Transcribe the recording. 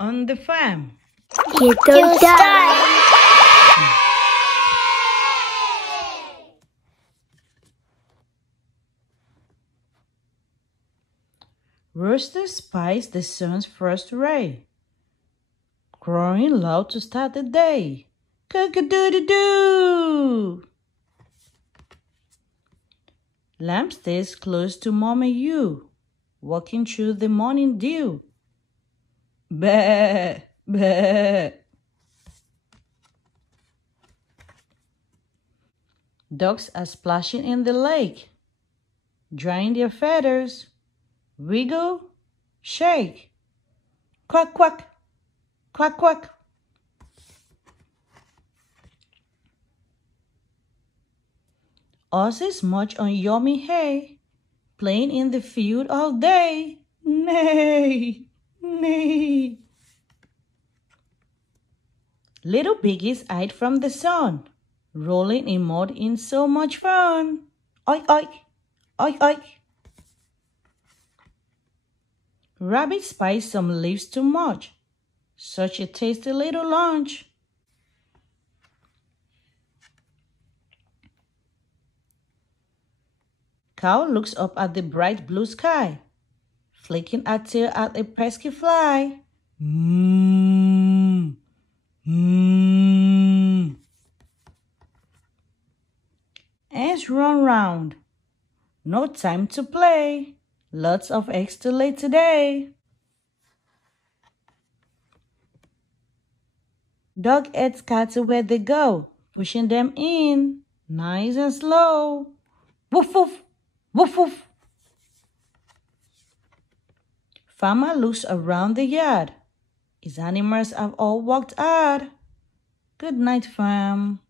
on the farm. You start. Rooster spies the sun's first ray, crowing loud to start the day. Cock-a-doodle-doo! Lamb stays close to Mommy Ewe, walking through the morning dew. Bah! Bah! Ducks are splashing in the lake, drying their feathers. Wiggle, shake. Quack, quack, quack, quack. Horses munch on yummy hay, playing in the field all day. Nay, nay. Little piggies hide from the sun, rolling in mud in so much fun. Oink, oink, oink, oink. Rabbit spies some leaves to munch. Such a tasty little lunch. Cow looks up at the bright blue sky, flicking her tail at a pesky fly. Mmm, mmm. Ants run round. No time to play. Lots of eggs to lay today. Dog heads cattle where they go, pushing them in, nice and slow. Woof woof, woof woof. Farmer looks around the yard. His animals have all walked out. Good night, fam.